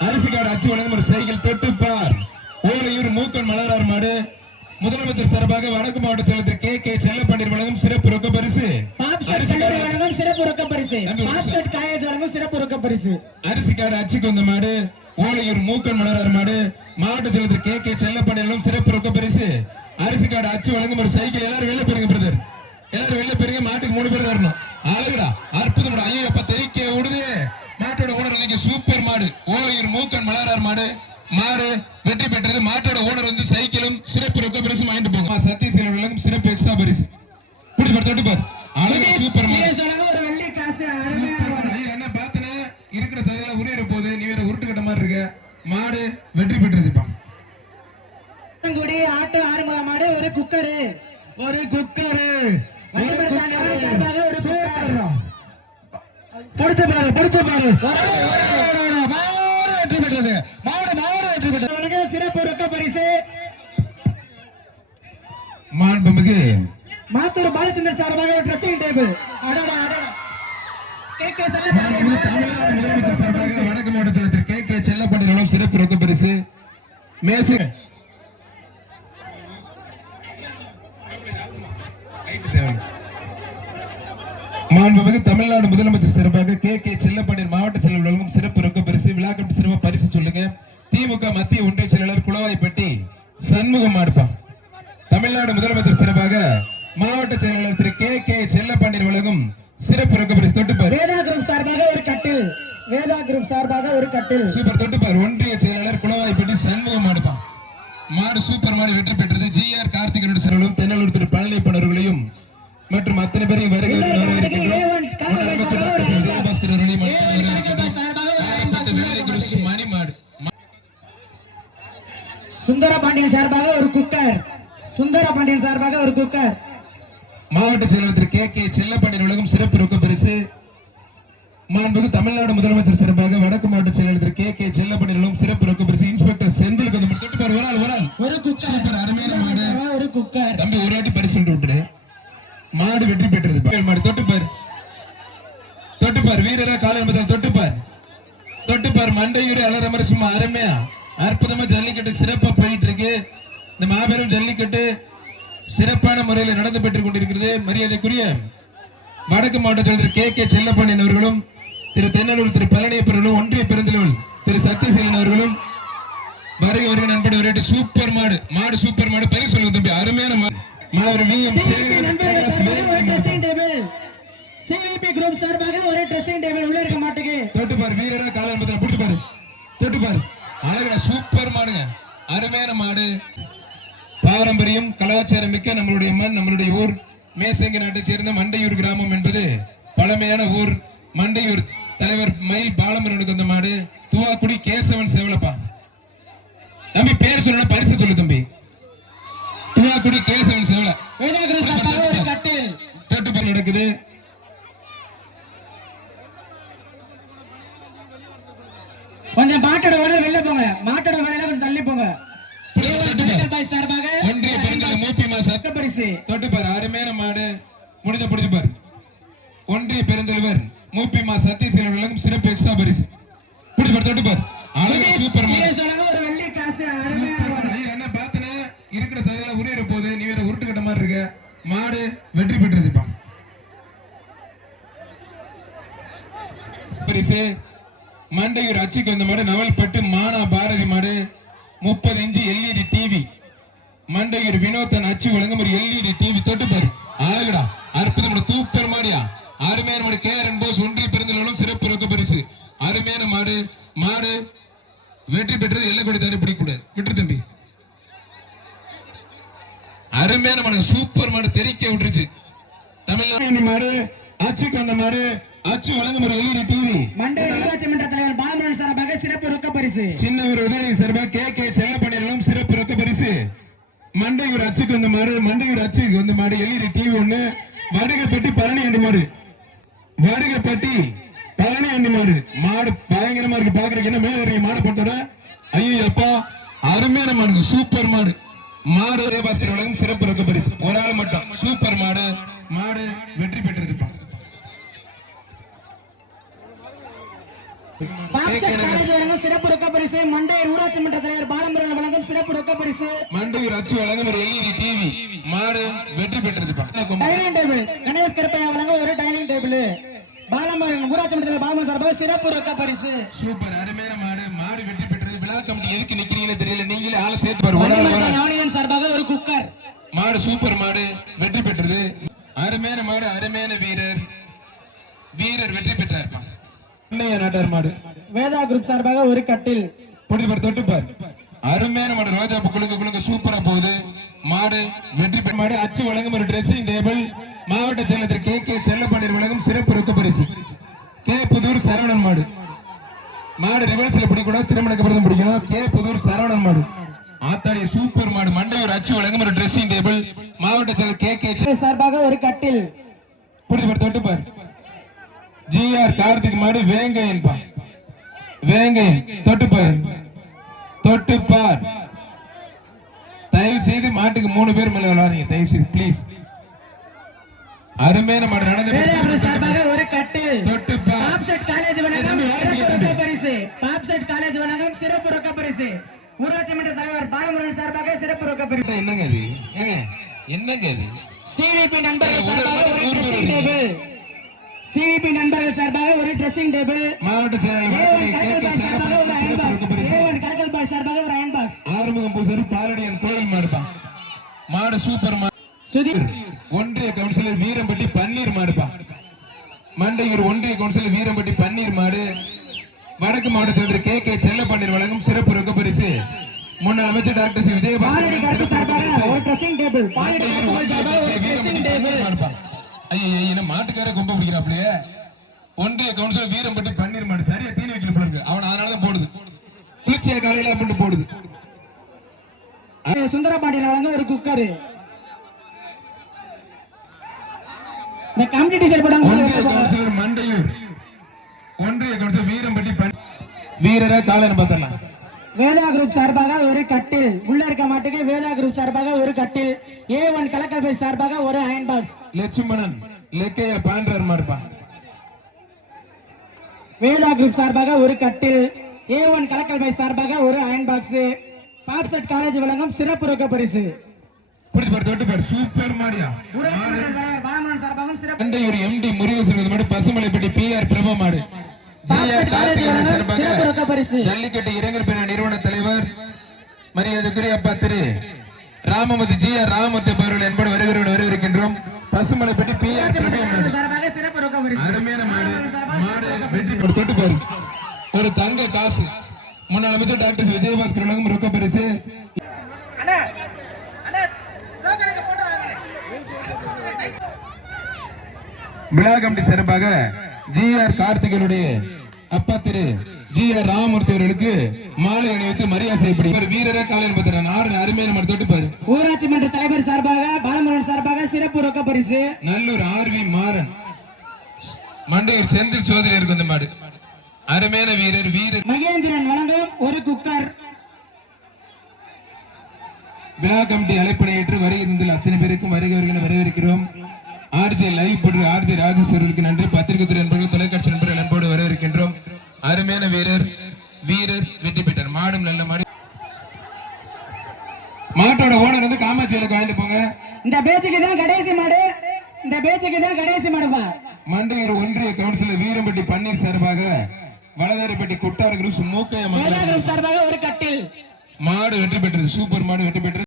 அரிசிக்காடு அச்சு வழங்கும் ஒரு சைக்கிள் தொட்டுப்பார். ஓலையூர் மூக்கன் மலரார் மாடு. முதலமைச்சர் சார்பாக வடக்கு மாவட்ட செயலர் கே. கே. செல்லப்பாண்டியர் வழங்கும் சிறப்பு ரொக்க பரிசு. வழங்கும் சிறப்பு ரொக்க பரிசு. நன்றி. பாப்செட் காயேஜ் வழங்கும் சிறப்பு ரொக்க பரிசு. அரிசிக்காடு அச்சுக்கு வந்த மாடு. ஓலையூர் மூக்கன் மலரார் மாடு. மாவட்ட செயலர் கே. கே. செல்லப்பாண்டியர் வழங்கும் சிறப்பு ரொக்க பரிசு. அரிசிக்காடு அச்சு வழங்கும் ஒரு சைக்கிள் எல்லாரும் வெளில போயிருங்க பிரதர். எல்லாரும் வெளில போயிருங்க மாட்டுக்கு மூணு பேர் தரணும் அழகுடா அற்புதம் ஐயோ அப்ப தெறிக்க விடுது மாட்டோட ஓனர் இன்னைக்கு சூப்பர் மாடு. ஓலையூர் மூக்கன் மலரார் மாடு. மாடு வெற்றி பெற்றது. மாட்டோட ஓனர் வந்து சைக்கிளும் சிறப்பு ரொக்க பரிசு வாங்கிட்டு போங்க வழங்கும் சிறப்பு எக்ஸ்ட்ரா பரிசு. குடி பார் தொட்டு பார். அழகு சூப்பர் மாடு. என்ன பார்த்தனே இருக்கிற சதையெல்லாம் உரியற போது நீ வேற உருட்டு கட்ட மாதிரி இருக்க. மாடு வெற்றி பெற்றதுப்பா. குடி ஆட்டோ ஆறுமுக மாடு ஒரு குக்கரு. ஒரு குக்கரு. ஒரு குக்கர். பிடிச்ச பாரு பிடிச்ச பாரு ஒரு- மாடு வெற்றி பெற்றது. மாடு மாடு வெற்றி பெற்றது. வழங்கும் சிறப்பு ரொக்க பரிசு. மாண்புமிகு மாத்தூர் பாலச்சந்தர் சார்பாக ஒரு ட்ரெஸ்ஸிங் டேபிள் அடடா அடடா. வடக்கு மாவட்ட கே. கே. செல்லப்பாண்டியர்களும் சிறப்பு ரொக்க பரிசு. மேசு மாண்புமிகு தமிழ்நாடு முதலமைச்சர் சிறப்பாக கே கே செல்லப்பாண்டியன் மாவட்ட செயலர் வழங்கும் சிறப்பு ரொக்க பரிசு விழா கமிட்டி சிறப்பு பரிசு சொல்லுங்க. திமுக மத்திய ஒன்றிய செயலாளர் குளவாய்ப்பட்டி சண்முகம் மாடுப்பா தமிழ்நாடு முதலமைச்சர் சிறப்பாக மாவட்ட செயலாளர் திரு கே கே செல்லப்பாண்டியன் வழங்கும் சிறப்பு ரொக்க பரிசு தொட்டுப்பார். வேதா குரூப் சார்பாக ஒரு கட்டில். வேதா குரூப் சார்பாக ஒரு கட்டில். சூப்பர் தொட்டுப்பார். ஒன்றிய செயலாளர் குளவாய்ப்பட்டி சண்முகம் மாடுப்பா மாடு சூப்பர் மாடு வெற்றி பெற்றது. ஜி ஆர் கார்த்திகனுடைய செலவும் தென்னலூர் திரு பழனிப்பன் அவர்களையும் மற்றும் அத்தனை பேரையும் வருகை சுந்தர பாண்டியன் சார்பாக ஒரு குக்கர் சுந்தர பாண்டியன் சார்பாக ஒரு குக்கர். மாவட்ட செயலாளர் திரு கே கே செல்லப்பாண்டியன் உலகம் சிறப்பு ரொக்க பரிசு. மாண்புக்கு தமிழ்நாடு முதலமைச்சர் சிறப்பாக வடக்கு மாவட்ட செயலாளர் திரு கே கே செல்லப்பாண்டியன் உலகம் சிறப்பு ரொக்க பரிசு. இன்ஸ்பெக்டர் செந்தில் தொட்டு பாரு ஒரு ஆள் ஒரு ஆள். ஒரு குக்கர். சூப்பர் அருமையான மாடு. ஒரு குக்கர். தம்பி ஒரு வாட்டி பரிசு விட்டுரு மாடு வெற்றி பெற்றது மாடு தொட்டுப்பார் தொட்டுப்பார் வீரரா கால என்பதால் தொட்டுப்பார் தொட்டுப்பார் மண்டையூர் அலரமர சும்மா அருமையா. அற்புதமா ஜல்லிக்கட்டு சிறப்பா போயிட்டு இருக்கு இந்த மாபெரும் ஜல்லிக்கட்டு சிறப்பான முறையில் நடந்து பெற்றுக் கொண்டிருக்கிறது. மரியாதைக்குரிய வடக்கு மாவட்ட திரு கே. கே. செல்லப்பாண்டியன் அவர்களும் திரு தென்னலூர் திரு பழனியப்பர்களும் ஒன்றிய பெருந்தலைவர் திரு சத்தியசீலன் அவர்களும் வருகை வருகை நண்பர் சூப்பர் மாடு மாடு சூப்பர் மாடு பரிசு சொல்லுங்க தம்பி அருமையான மாடு. மாடு விஎம் சிவிபி குரூப் சார்பாக ஒரு ட்ரெஸ்ஸிங் டேபிள் உள்ள இருக்க மாட்டுக்கு தொட்டு பாரு வீரரா கால என்பதில் பிடிச்சு பாரு. தொட்டு பாரு. அழகுடா சூப்பர் மாடுங்க. அருமையான மாடு. பாரம்பரியம் கலாச்சாரம் மிக்க நம்மளுடைய மண் நம்மளுடைய ஊர். மேசங்கி நாட்டைச் சேர்ந்த மண்டையூர் கிராமம் என்பது பழமையான ஊர். மண்டையூர் தலைவர் மயில் பாலமரனுக்கு அந்த மாடு. துவாக்குடி கேசவன் சேவலப்பா. தம்பி பேர் சொல்லணும் பரிசு சொல்லு தம்பி. துவாக்குடி சேவல. சார்பாக ஒரு கட்டில். தொட்டு நடக்குது. கொஞ்சம் மாட்டோட வேலை வெளில போங்க. மாட்டோட வேலையில கொஞ்சம் தள்ளி போங்க. சார்பாக ஒன்றிய மூப்பி சட்ட பரிசு. தொட்டுப்பார் அருமையான மாடு. முடிஞ்ச பிடிச்சுப்பார் ஒன்றிய பெருந்தலைவர் மூப்பி மா வழங்கும் சிறப்பு எக்ஸ்ட்ரா பரிசு. பிடிப்பார் தொட்டுப்பார் அழகு சூப்பர் ஒரு வெள்ளி காசு அருமையான மாடு. ஐயா, என்ன பார்த்தனே இருக்கிற சதையெல்லாம் உரியற போது நீ வேற உருட்டு கட்ட மாதிரி இருக்க. மாடு வெற்றி பெற்றதுப்பா பரிசு. மண்டையூர் அச்சுக்கு வந்த மாடு நவல்பட்டு மானா பாரதி மாடு. முப்பது இன்ச்சு எல்இடி டிவி மண்டையூர் வினோத்தன் அச்சு வழங்கும் ஒரு எல்இடி டிவி தொட்டு பாரு. அழகுடா அற்புதம் தூப்பர் மாடியா. அருமையான மாடு. கே ஆர் போஸ் ஒன்றிய பெருந்தலும் சிறப்பு ரொக்க பரிசு. அருமையான மாடு. மாடு வெற்றி பெற்றது எல்லக்கொடி தானே பிடிக்கூடாது. விட்டு தம்பி. அருமையான மாடு சூப்பர் மாடு தெறிக்க விட்டுருச்சு. தமிழ்நாடு மாடு அச்சுக்கு வந்த மாடு அச்சு வழங்கும் ஒரு எல்இடி டிவி. மண்டல ஊராட்சி மன்ற தலைவர் பாலமுருகன் சார்பாக சிறப்பு ரொக்க பரிசு. சின்னவர் உதவி சார்பாக கே. கே. செல்லப்பணியிலும் சிறப்பு ரொக்க பரிசு. மண்டையூர் அச்சுக்கு வந்த மாடு மண்டையூர் அச்சுக்கு வந்த மாடு எல்இடி டிவி ஒண்ணு. வருகைப்பட்டி பழனி அண்டி மாடு. வருகைப்பட்டி பழனி அண்டி மாடு. மாடு பயங்கரமா இருக்கு. பாக்குறதுக்கு என்ன மேல இருக்கு? மாடு பொறுத்தவரை ஐயோ அப்பா அருமையான மாடுங்க சூப்பர் மாடு. மாடு விஜயபாஸ்கர் வழங்கும் சிறப்பு ரொக்க பரிசு. ஒரு ஆள் மட்டும். சூப்பர் மாடு. மாடு வெற்றி பெற்றிருப்பான் பாப்செட் காலேஜ் வழங்கும் சிறப்பு ரொக்க பரிசு. மண்டையர் ஊராட்சி மன்ற தலைவர் பாலமுருகன் வழங்கும் சிறப்பு ரொக்க பரிசு. மண்டையூர் அச்சு வழங்கும் ஒரு எல்இடி டிவி மாடு வெற்றி பெற்றதுப்பா டைனிங் டேபிள். கணேஷ் கருப்பையா வழங்க ஒரு டைனிங் டேபிள். பாலமுருகன் ஊராட்சி மன்ற தலைவர் பாலமுருகன் சார்பாக சிறப்பு ரொக்க பரிசு. சூப்பர். அருமையான மாடு. மாடு வெற்றி பெற்றது விழா கமிட்டி எதுக்கு நிக்கிறீங்கன்னு தெரியல. நீங்களே ஆளை சேர்த்து பாரு ஒரு ஆள் ஒரு ஆள். ஞானிகன் சார்பாக ஒரு குக்கர். மாடு சூப்பர் மாடு வெற்றி பெற்றது. அருமையான மாடு அருமையான வீரர். வீரர் வெற்றி நாட்டார் மாடு. வேதா குரூப் சார்பாக ஒரு கட்டில். தொட்டுப்பார் அருமையான மாடு ரோஜா பூ குலுங்க குலுங்க சூப்பரா போகுது. மாடு வெற்றி பெற்ற மாடு அச்சு வழங்கும் ஒரு ட்ரெஸ்ஸிங் டேபிள் மாவட்ட செயலர் கே கே செல்லப்பாண்டியர் வழங்கும் சிறப்பு ரொக்க பரிசு. கே புதூர் சரவணன் மாடு. மாடு ரிவர்ஸ்ல பிடிக்கூடாது திருமணக்கு பிறகு பிடிக்கணும் கே புதூர் சரவணன் மாடு. ஆத்தாடி சூப்பர் மாடு. மண்டையூர் அச்சு வழங்கும் ஒரு ட்ரெஸ்ஸிங் டேபிள் மாவட்ட செயலர் கே கே சார்பாக ஒரு கட்டில். பிடிப்பார் தொட்டுப்பார் ஜிஆர் கார்த்திக் மாடு வேங்கையன்பா வேங்கையன் தொட்டுப்பார் தொட்டுப்பார் தயவு செய்து மாட்டுக்கு மூணு பேர் மேல விளாடுறீங்க தயவு செய்து ப்ளீஸ் அருமையான மாடு நடந்து ஒரு கட்டில். தொட்டுப்பார் பாப்செட் காலேஜ் பாப்செட் காலேஜ் வழங்கும் சிறப்பு ரொக்க பரிசு. ஊராட்சி மன்ற தலைவர் பாலமுருகன் சார்பாக சிறப்பு ரொக்க பரிசு. என்னங்க அது? என்னங்க அது? சிவிபி நண்பர்கள் சார்பாக ஒரு ட்ரெஸ்ஸிங் டேபிள் சிவிபி நண்பர்கள் சார்பாக ஒரு ட்ரெஸ்ஸிங் டேபிள் மாவட்ட கலக்கல் பாய் சார்பாக ஒரு அயன் பாக்ஸ் ஆறுமுகம் பூசரி பாலடியன் கோயில் மாடுப்பான் மாடு சூப்பர் மாடு சுதீர் ஒன்றிய கவுன்சிலர் வீரம்பட்டி பன்னீர் மாடுப்பா. மண்டையூர் ஒன்றிய கவுன்சிலர் வீரம்பட்டி பன்னீர் மாடு. வடக்கு மாவட்ட செயலர் கே கே செல்லப்பாண்டியர் வழங்கும் சிறப்பு ரொக்க பரிசு. முன்னாள் அமைச்சர் டாக்டர் சி. விஜயபாஸ்கர் மாட்டுக்கார கொம்ப பிடிக்கிறாப்லையே ஒன்றிய கவுன்சிலர் வீரம்பட்டி பன்னீர் மாடு. சரியா தீனி வைக்கல இருக்கு. அவன் அதனாலதான் போடுது. குளிர்ச்சியா காலையில அப்படின்னு போடுது. சுந்தரபாண்டியன் வழங்க ஒரு குக்கர் இந்த கம்யூனிட்டி செயல்படும் ஒன்றிய கவுன்சிலர் மண்டையூர். ஒன்றிய கவுன்சிலர் வீரம்பட்டி வீரரை காலையில பார்த்தலாம் வேதா குரூப் சார்பாக ஒரு கட்டில். உள்ள இருக்க மாட்டுக்கு வேதா குரூப் சார்பாக ஒரு கட்டில். ஏ ஒன் கலக்கல் பை சார்பாக ஒரு அயன் பாக்ஸ் லட்சுமணன் லெக்கைய மாடுப்பா வேதா குரூப் சார்பாக ஒரு கட்டில். ஏ ஒன் கலக்கல் பை சார்பாக ஒரு அயன் பாக்ஸ் பாப்செட் காலேஜ் வழங்கும் சிறப்பு ரொக்க பரிசு. சூப்பர் மாடியா சார்பாகவும் சிறப்பு MD Murugesan Pasumalaipatti P R Prabha மாடு. ஜல்லிக்கட்டு இளைஞர் பேர நிறுவன தலைவர் மரியாதைக்குரிய அப்பா திரு ராமமூர்த்தி ஜி ஆர் ராமமூர்த்தி அவர்கள் என்பது வருகிறோடு வரவிருக்கின்றோம். பசுமலைப்பட்டி பி ஆர் அருமையான மாடு. தொட்டு பாரு ஒரு தங்க காசு. முன்னாள் அமைச்சர் டாக்டர் விஜயபாஸ்கர் ரொக்க பரிசு. விழா கமிட்டி சார்பாக ஜி ஆர் கார்த்திகனுடைய அப்பா திரு ஜி ஆர் ராமமூர்த்தி அவர்களுக்கு மாலை அணிவித்து மரியாதை செய்யப்படும் ஒரு வீரரா காலையில் பார்த்துறான் ஆறு அருமையான மாடு தொட்டு பாரு. ஊராட்சி மன்ற தலைவர் சார்பாக பாலமுருகன் சார்பாக சிறப்பு ரொக்க பரிசு. நல்லூர் ஆர்வி மாறன். மண்டையூர் செந்தில் சோதரி இருக்கு இந்த மாடு. அருமையான வீரர் வீரர். மகேந்திரன் வழங்கும் ஒரு குக்கர். விழா கமிட்டி அழைப்பனை ஏற்று வருகிறதில் அத்தனை பேருக்கும் வருகிறவர்களை வரவேற்கிறோம். ஆர்ஜே லைவ் போட்டு ஆர்ஜே ராஜேஷ் அவர்களுக்கு நன்றி. பத்திரிகை துறை நண்பர்கள் தொலைக்காட்சி நண்பர்கள் நண்போடு வரவேற்கின்றோம். அருமையான வீரர் வீரர் வெற்றி பெற்றார். மாடும் நல்ல மாடு. மாட்டோட ஓனர் வந்து காமாட்சி விளக்கு வாங்கிட்டு போங்க. இந்த பேச்சுக்கு தான் கடைசி மாடு. இந்த பேச்சுக்கு தான் கடைசி மாடுப்பா மண்டையூர் ஒன்றிய கவுன்சிலர் வீரம்பட்டி பன்னீர் சார்பாக வளதாரிப்பட்டி குட்டார் குரூப் மூக்கைய சார்பாக ஒரு கட்டில். மாடு வெற்றி பெற்றது. சூப்பர் மாடு வெற்றி பெற்றது.